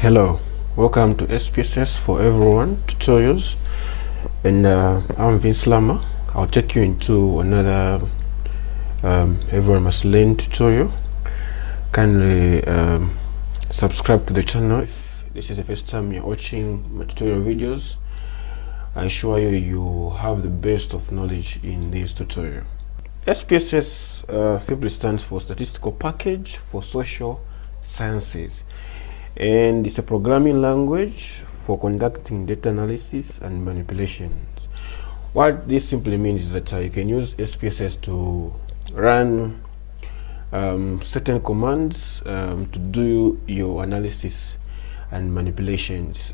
Hello, welcome to SPSS for everyone tutorials, and I'm Vince Lama. I'll take you into another everyone must learn tutorial. Kindly subscribe to the channel if this is the first time you're watching my tutorial videos. I assure you you have the best of knowledge in this tutorial. SPSS simply stands for Statistical Package for Social Sciences, and it's a programming language for conducting data analysis and manipulations. What this simply means is that you can use SPSS to run certain commands to do your analysis and manipulations.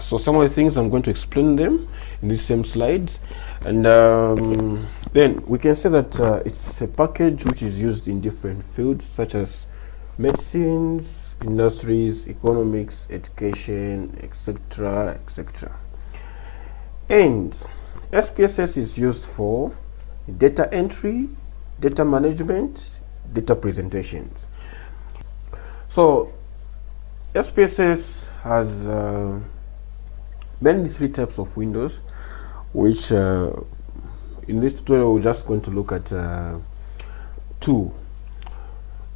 So some of the things I'm going to explain them in these same slides, and then we can say that it's a package which is used in different fields such as medicines, industries, economics, education, etc., etc. And SPSS is used for data entry, data management, data presentations. So SPSS has mainly three types of windows, which in this tutorial we're just going to look at two.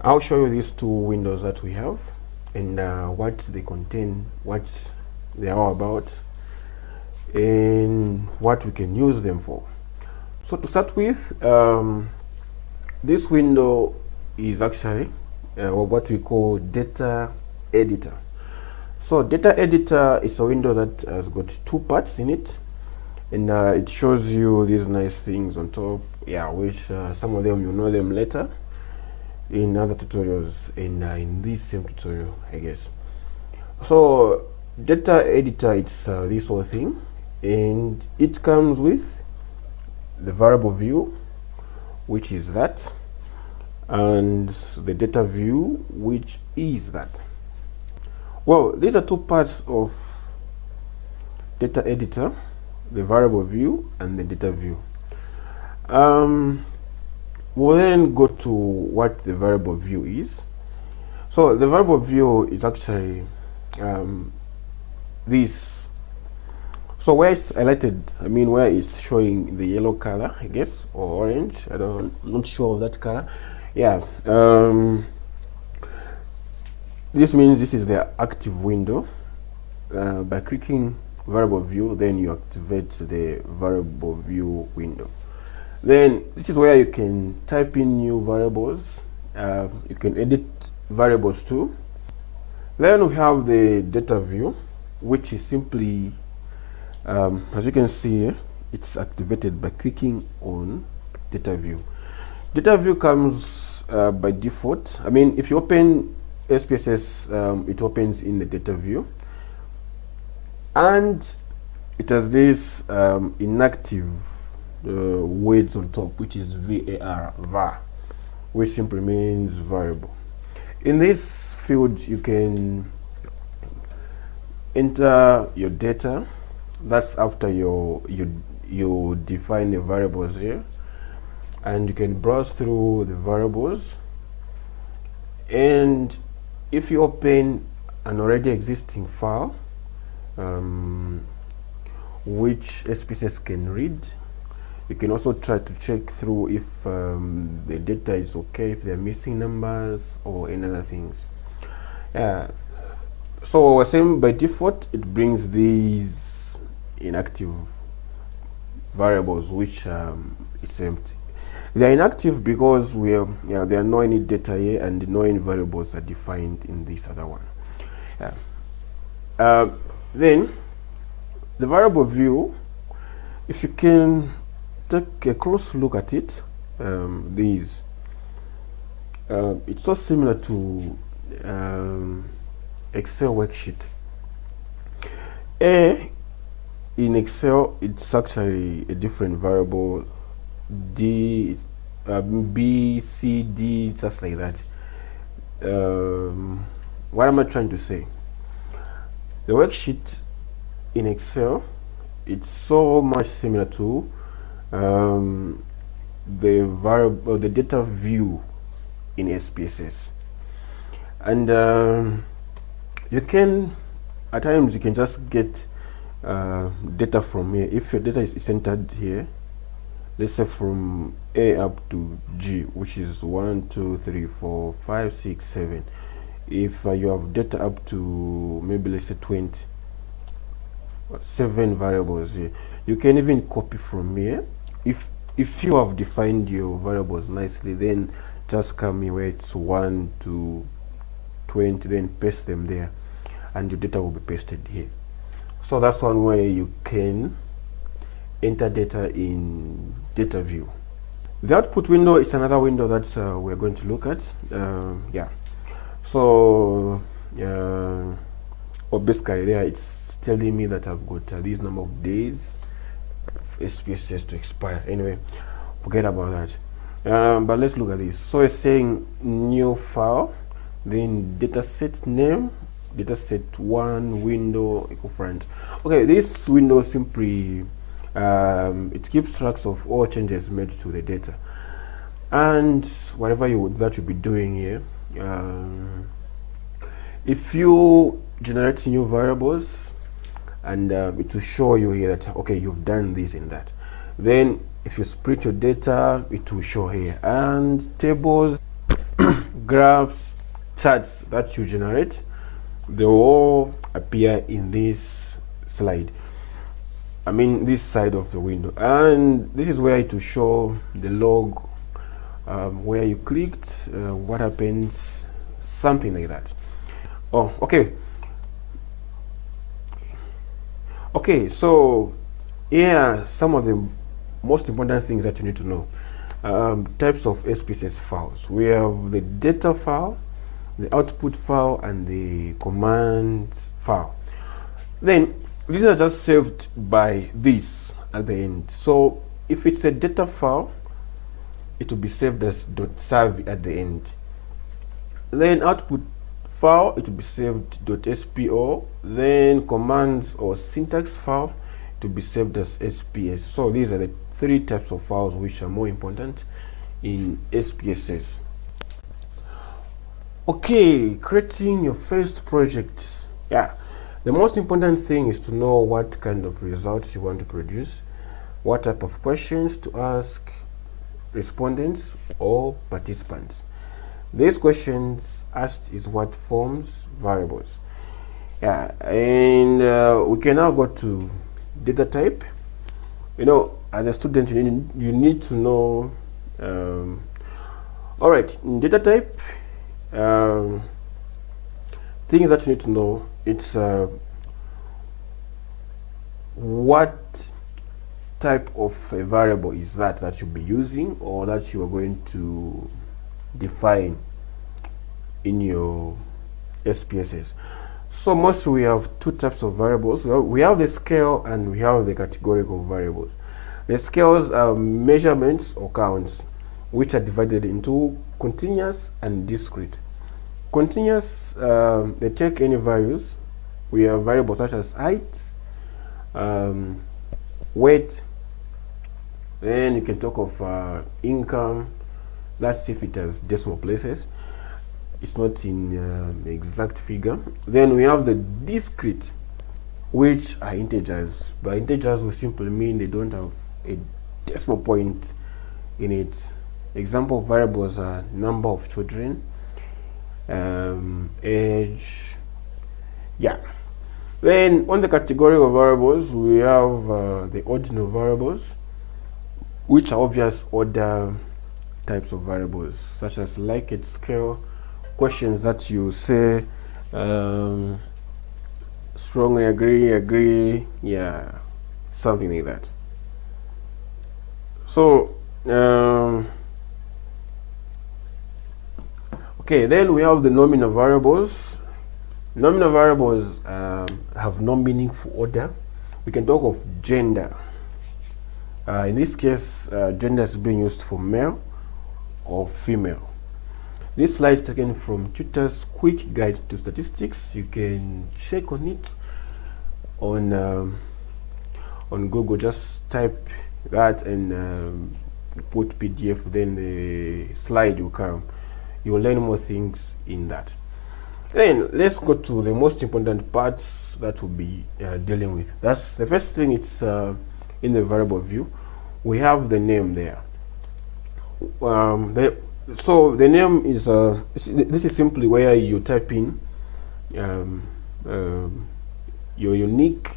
I'll show you these two windows that we have and what they contain, what they are all about, and what we can use them for. So to start with, this window is actually what we call data editor. So data editor is a window that has got two parts in it, and it shows you these nice things on top, which some of them you know them later in other tutorials, and in this same tutorial, I guess. So data editor, it's this whole thing, and it comes with the variable view, which is that, and the data view, which is that. Well, these are two parts of data editor: the variable view and the data view. We'll then go to what the variable view is. So the variable view is actually this. So where it's highlighted, I mean where it's showing the yellow color, I guess, or orange, I'm not sure of that color. This means this is the active window. By clicking variable view, then you activate the variable view window. Then this is where you can type in new variables. You can edit variables too. Then we have the data view, which is simply, as you can see here, it's activated by clicking on data view. Data view comes by default. I mean, if you open SPSS, it opens in the data view, and it has this inactive words on top, which is var, which simply means variable. In this field, you can enter your data. That's after you define the variables here, and you can browse through the variables. And if you open an already existing file, which SPSS can read, you can also try to check through if the data is okay, if they're missing numbers or any other things. So same by default, it brings these inactive variables, which it's empty. They're inactive because there are no any data here, and no any variables are defined in this other one. Then the variable view, if you can take a close look at it, it's so similar to Excel worksheet. In Excel, it's actually a different variable, D, B, C, D, just like that. What am I trying to say? The worksheet in Excel, it's so much similar to the variable, the data view in SPSS. And you can, at times you can just get data from here. If your data is centered here, let's say from A up to G, which is 1 2 3 4 5 6 7. If you have data up to maybe let's say 7 variables here, you can even copy from here. If you have defined your variables nicely, then just come here where it's 1 to 20, then paste them there, and your data will be pasted here. So that's one way you can enter data in data view. The output window is another window that we're going to look at. Yeah, so basically there it's telling me that I've got this number of days for SPSS to expire. Anyway, forget about that. But let's look at this. So it's saying new file, then dataset name, dataset 1 window equal front. Okay, this window simply it keeps tracks of all changes made to the data, and whatever that you'll be doing here. If you generate new variables, and it will show you here that okay, you've done this and that. Then if you split your data, it will show here, and tables, graphs, charts that you generate, they will all appear in this slide. I mean this side of the window, and this is where it will show the log, where you clicked, what happens, something like that. Oh, okay. Okay, so here some of the most important things that you need to know. Types of SPSS files. We have the data file, the output file, and the command file. Then these are just saved by this at the end. So if it's a data file, it will be saved as .sav at the end. Then output file, it will be saved .spo. Then commands or syntax file to be saved as SPS. So these are the 3 types of files which are more important in SPSS. Okay, creating your first project. Yeah, the most important thing is to know what kind of results you want to produce, what type of questions to ask respondents or participants. These questions asked is what forms variables. Yeah, and we can now go to data type. You know, as a student, you need to know. All right, in data type, things that you need to know. It's what type of a variable is that you'll be using, or that you are going to define in your SPSS. So mostly we have 2 types of variables. We have the scale and we have the categorical variables. The scales are measurements or counts, which are divided into continuous and discrete. Continuous, they take any values. We have variables such as height, weight. Then you can talk of income. That's if it has decimal places. It's not in exact figure. Then we have the discrete, which are integers. By integers, we simply mean they don't have a decimal point in it. Example of variables are number of children, age. Yeah. Then on the categorical variables, we have the ordinal variables, which are obvious order types of variables, such as liked scale, questions that you say strongly agree, yeah, something like that. So okay, then we have the nominal variables. Nominal variables have no meaningful order. We can talk of gender. In this case, gender is being used for male or female. This slide is taken from Tutor's Quick Guide to Statistics. You can check on it on Google. Just type that and put PDF, then the slide will come. You will learn more things in that. Then let's go to the most important parts that we'll be dealing with. That's the first thing. It's in the variable view. We have the name there. So the name is this is simply where you type in your unique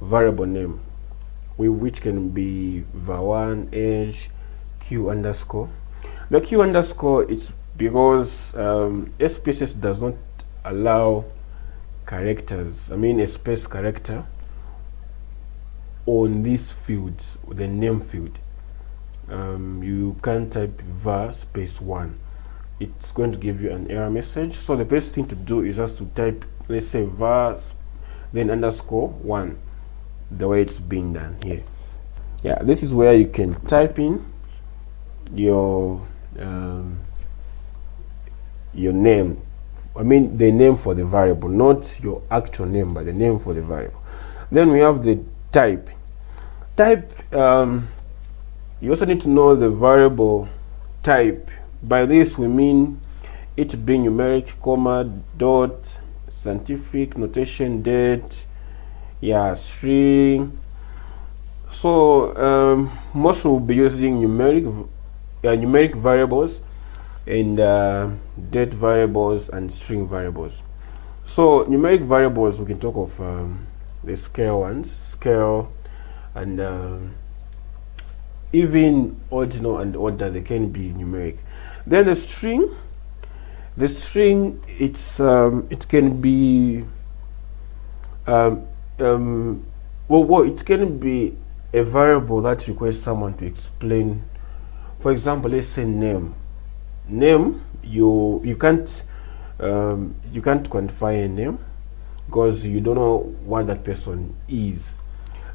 variable name, which can be var1 age q underscore. The q underscore, it's because SPSS does not allow characters, I mean a space character, on these fields, the name field. You can type var space 1. It's going to give you an error message. So the best thing to do is just to type, let's say var then underscore 1, the way it's being done here. Yeah, this is where you can type in your name. I mean the name for the variable, not your actual name, but the name for the variable. Then we have the type. You also need to know the variable type. By this we mean it being numeric, comma, dot, scientific, notation, date, yeah, string. So most will be using numeric variables and date variables and string variables. So numeric variables, we can talk of the scale ones, scale, and even ordinal and order, they can be numeric. Then the string, it's it can be well, it can be a variable that requires someone to explain. For example, let's say name. You can't quantify a name because you don't know what that person is.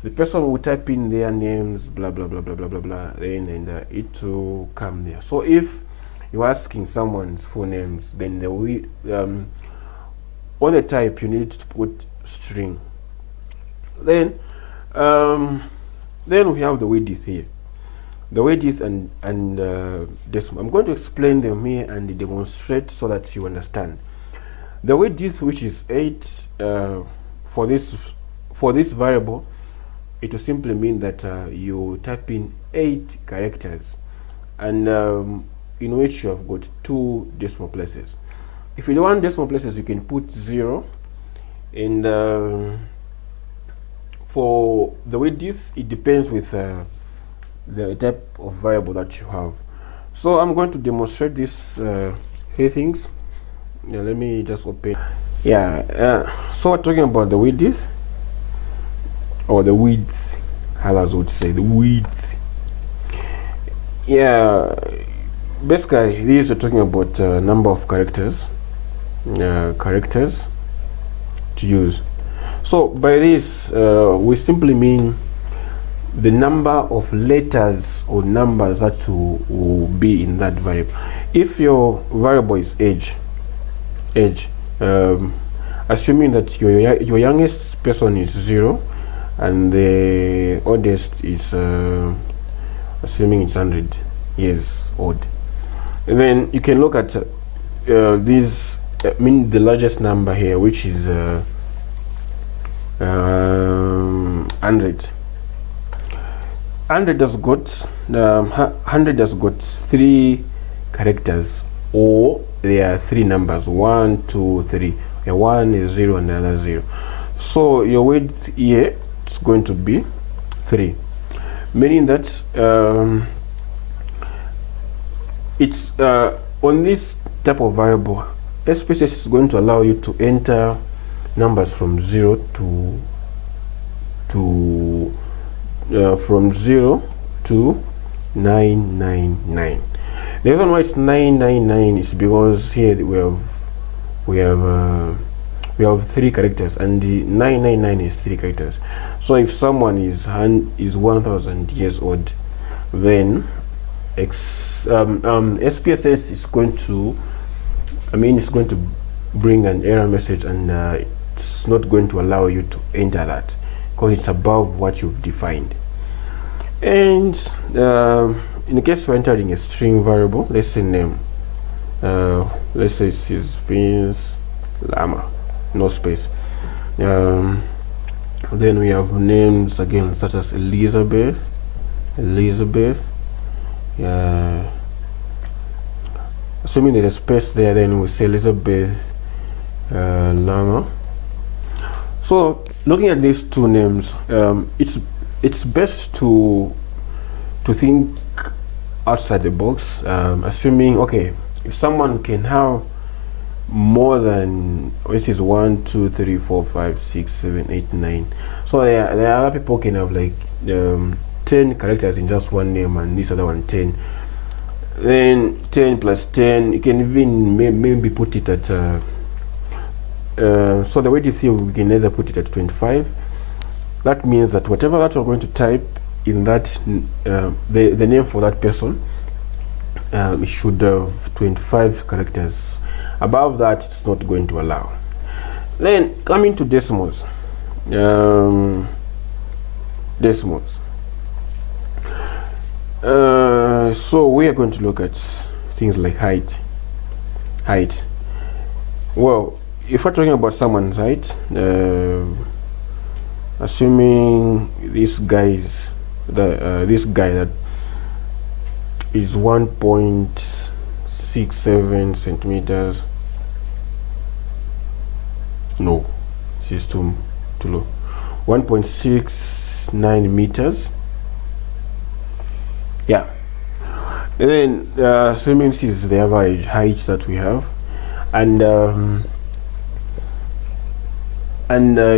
The person will type in their names, blah blah blah blah blah blah blah, and it will come there. So if you're asking someone's full names, then the on the type you need to put string. Then we have the width here. The width and decimal. I'm going to explain them here and demonstrate so that you understand. The width, which is 8, for this variable, it will simply mean that you type in 8 characters, and in which you have got 2 decimal places. If you don't want decimal places, you can put 0, and for the width, it depends with the type of variable that you have. So I'm going to demonstrate these 3 things. Yeah, let me just open. Yeah, so we're talking about the width, or the width, how others would say, the width. Yeah, basically these are talking about number of characters to use. So by this we simply mean the number of letters or numbers that will be in that variable. If your variable is age, assuming that your youngest person is 0 and the oldest is assuming it's 100 years old, then you can look at these, mean the largest number here, which is 100. 100 has got 3 characters, or there are 3 numbers, 1, 2, 3. A 1 is 0 and another 0. So your width here is going to be 3, meaning that it's on this type of variable, SPSS is going to allow you to enter numbers from 0 to from 0 to 999. The reason why it's 999 is because here we have 3 characters, and the 999 is 3 characters. So if someone is 1000 years old, then SPSS is going to, it's going to bring an error message, and it's not going to allow you to enter that because it's above what you've defined. And in case we're entering a string variable, let's say name, let's say this is Vince Lama, no space. Then we have names again such as Elizabeth, assuming there's a space there, then we say Elizabeth Lama. So looking at these two names, it's best to think outside the box, assuming, okay, if someone can have more than, this is 1 2 3 4 5 6 7 8 9, so there are other people can have like 10 characters in just one name, and this other one 10. Then 10 plus 10, you can even maybe put it at so the way to see, we can either put it at 25. That means that whatever that we're going to type in that the name for that person, it should have 25 characters. Above that, it's not going to allow. Then coming to decimals, so we are going to look at things like height. Well, if we're talking about someone's height, assuming this guy that is 1.67 centimeters. No, this is too low. 1.69 meters. Yeah. And then assuming this is the average height that we have, and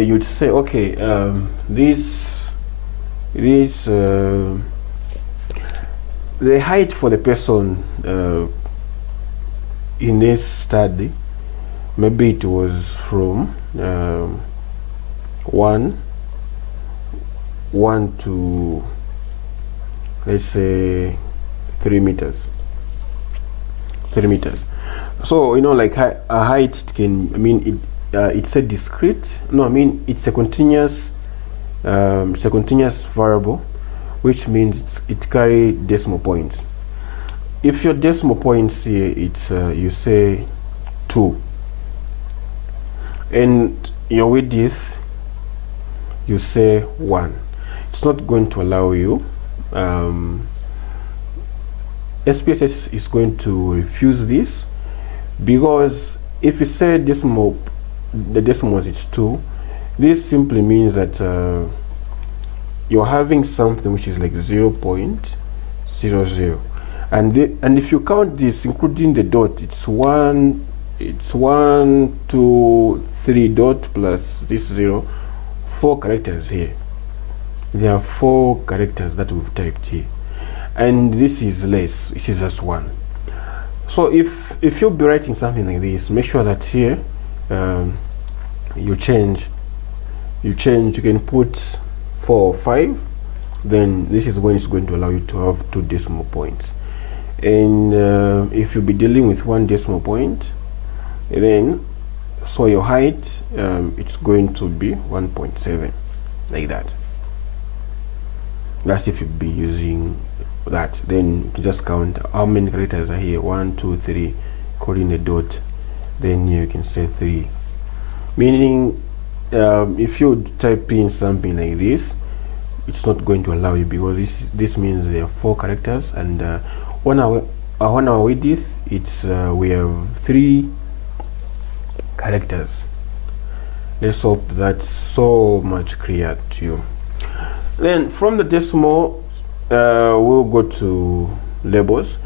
you'd say, okay, the height for the person in this study, maybe it was from 1 to, let's say, 3 meters. So like a height can, it's a discrete, it's a continuous variable, which means it carry decimal points. If your decimal points here, it's you say 2, and your width you say 1, it's not going to allow you. SPSS is going to refuse this, because if you say the decimal is 2, this simply means that you're having something which is like 0.00, and if you count this including the dot, it's 1 2 3 dot plus this 0, 4 characters here. There are 4 characters that we've typed here, and this is less, this is just 1. So if you'll be writing something like this, make sure that here you change, you can put 4 or 5, then this is when it's going to allow you to have 2 decimal points. And if you'll be dealing with 1 decimal point, then so your height, it's going to be 1.7, like that. That's if you'll be using that. Then you can just count how many characters are here, 1 2 3, including the dot. Then you can say 3, meaning if you type in something like this, it's not going to allow you, because this means there are 4 characters, and on our width, it's we have 3 characters. Let's hope that's so much clear to you. Then from the decimal, we'll go to labels.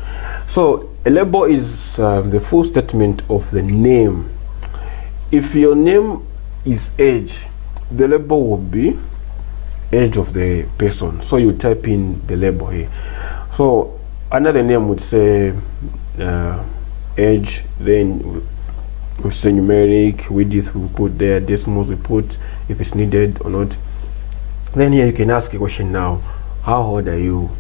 So a label is the full statement of the name. If your name is age, the label will be age of the person. So you type in the label here. So another name would say age, then we say numeric, width we put there, decimals we put if it's needed or not. Then here you can ask a question now, how old are you,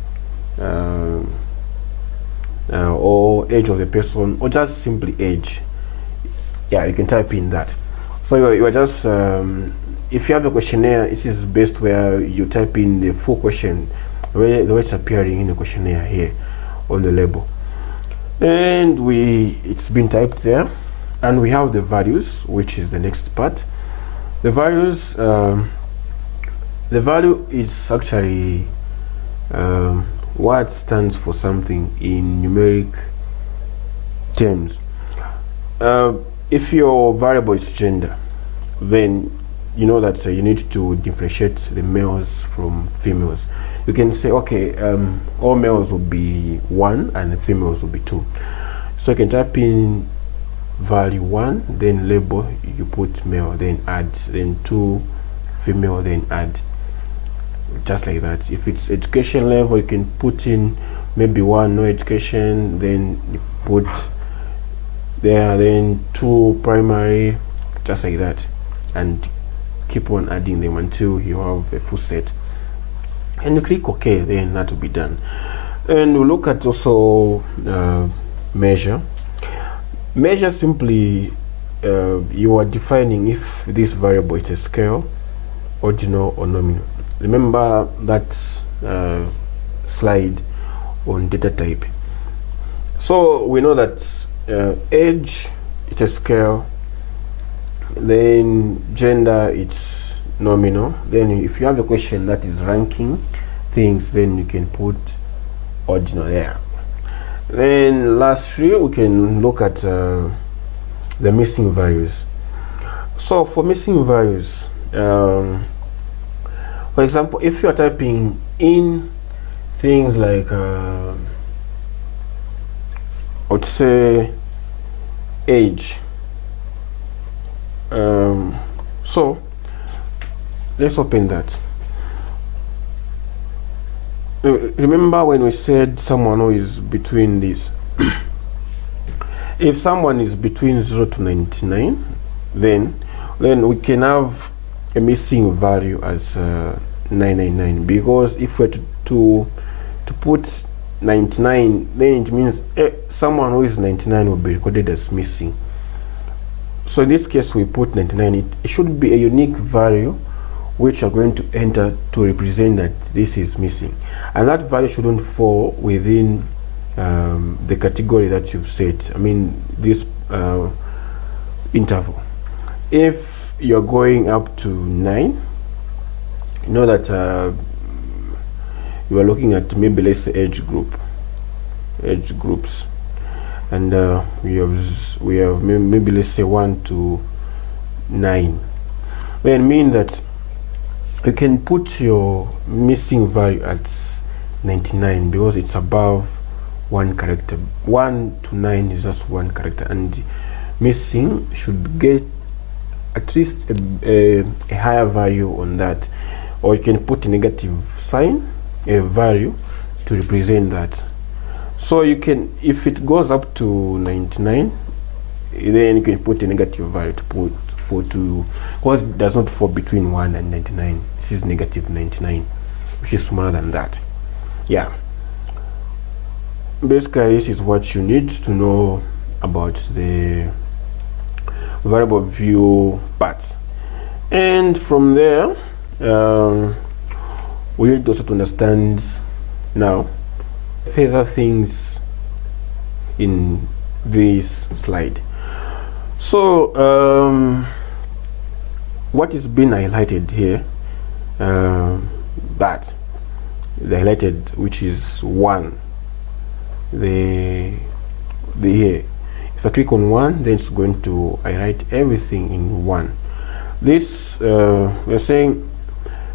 or age of the person, or just simply age. Yeah, you can type in that. So you are just if you have a questionnaire, this is best where you type in the full question, the way it's appearing in the questionnaire here. on the label. And it's been typed there, and we have the values, which is the next part. The values, the value is actually what stands for something in numeric terms. If your variable is gender, then you know that you need to differentiate the males from females. You can say, okay, all males will be 1 and the females will be 2. So you can type in value 1, then label, you put male, then add, then 2 female, then add, just like that. If it's education level, you can put in maybe 1 no education, then you put there, then 2 primary, just like that, and keep on adding them until you have a full set. And you click OK, then that will be done. And we'll look at also measure. Measure simply you are defining if this variable is a scale, ordinal or nominal. Remember that slide on data type. So we know that age it's a scale, then gender it's nominal. Then if you have a question that is ranking things, then you can put ordinal there. Then lastly, we can look at the missing values. So for missing values, for example, if you are typing in things like I would say age, so let's open that. Remember when we said someone who is between this, if someone is between 0 to 99, then we can have a missing value as 999, because if we're to put 99, then it means someone who is 99 will be recorded as missing. So in this case we put 99. It should be a unique value which are going to enter to represent that this is missing, and that value shouldn't fall within the category that you've set. I mean this interval. If you're going up to 9, you know that you are looking at maybe, let's say, age groups, and we have maybe, let's say, 1 to 9. Then mean that you can put your missing value at 99 because it's above 1 character. 1 to 9 is just 1 character, and missing should get at least a higher value on that, or you can put a negative sign, a value, to represent that. So you can, if it goes up to 99, then you can put a negative value to put because it does not fall between 1 and 99. This is negative 99, which is smaller than that. Yeah, basically this is what you need to know about the variable view part. And from there we need also to understand now further things in this slide. So what is being highlighted here, that the highlighted, which is 1, the here, if I click on 1, then it's going to highlight everything in 1. This we're saying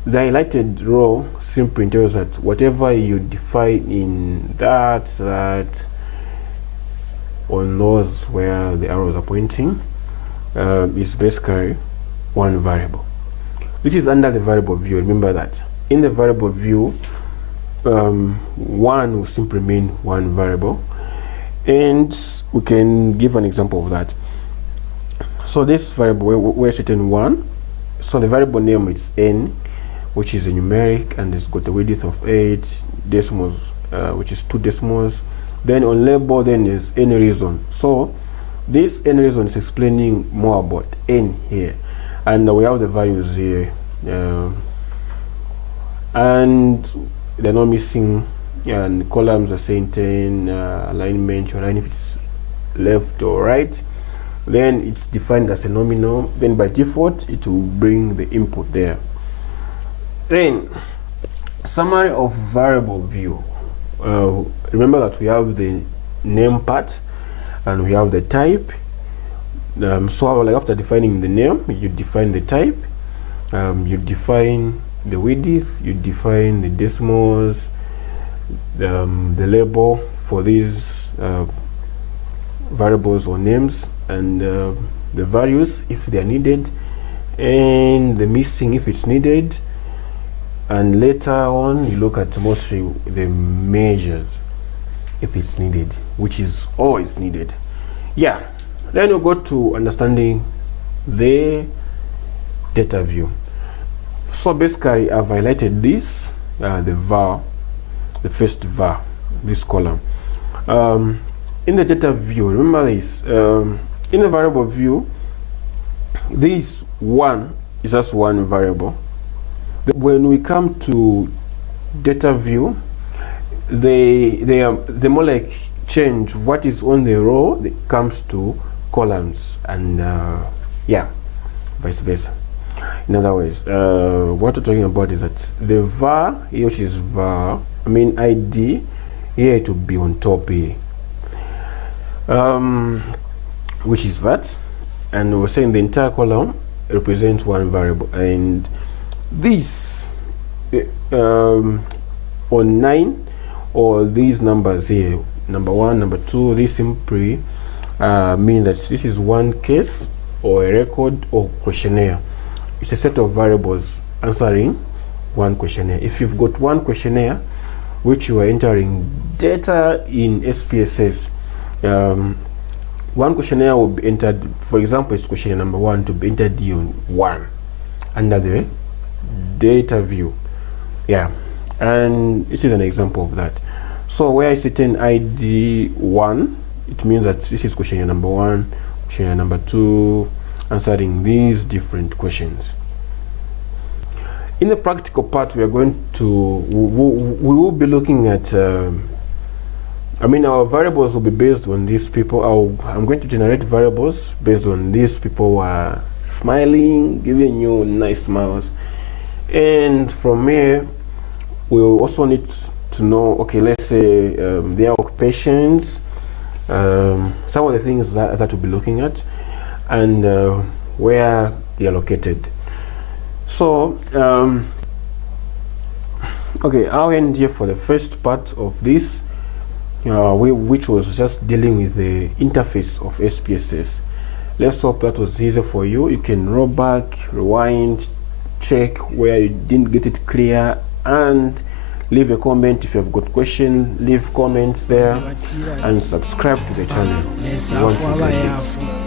the highlighted row simply tells that whatever you define in that on those where the arrows are pointing is basically one variable. This is under the variable view. Remember that in the variable view 1 will simply mean one variable, and we can give an example of that. So this variable we're setting 1, so the variable name is n, which is a numeric, and it's got a width of 8 decimals, which is 2 decimals. Then on label, then is n reason. So this n reason is explaining more about n here, and we have the values here, and they're not missing and columns are saying 10, alignment, you align if it's left or right, then it's defined as a nominal. Then by default it will bring the input there. Then summary of variable view. Remember that we have the name part and we have the type. So like after defining the name, you define the type, you define the width, you define the decimals, the label for these variables or names, and the values if they are needed, and the missing if it's needed. And later on you look at mostly the measures if it's needed, which is always needed. Yeah, then we'll go to understanding the data view. So basically I've highlighted this, the var, the first var, this column. In the data view, remember this, in the variable view, this one is just one variable. When we come to data view, they more like change what is on the row that comes to columns, and yeah, vice versa. In other words, what we're talking about is that the var here, which is var, I mean ID, here it will be on top here, which is that, and we're saying the entire column represents one variable, and this on 9, or these numbers here, number 1, number 2, this simply mean that this is one case or a record or questionnaire. It's a set of variables answering one questionnaire. If you've got one questionnaire which you are entering data in SPSS, one questionnaire will be entered. For example, it's questionnaire number 1 to be entered on 1 under the data view. Yeah, and this is an example of that. So where I set in ID 1, it means that this is questionnaire number 1, questionnaire number 2, answering these different questions. In the practical part, we are going to we will be looking at I mean, our variables will be based on these people. I'm going to generate variables based on these people who are smiling, giving you nice smiles, and from here we'll also need to know, okay, let's say their occupations, some of the things that we'll be looking at, and where they are located. So okay, I'll end here for the first part of this, which was just dealing with the interface of SPSS. Let's hope that was easy for you. You can roll back, rewind, check where you didn't get it clear, and leave a comment. If you've got questions, leave comments there, and subscribe to the channel if you want to.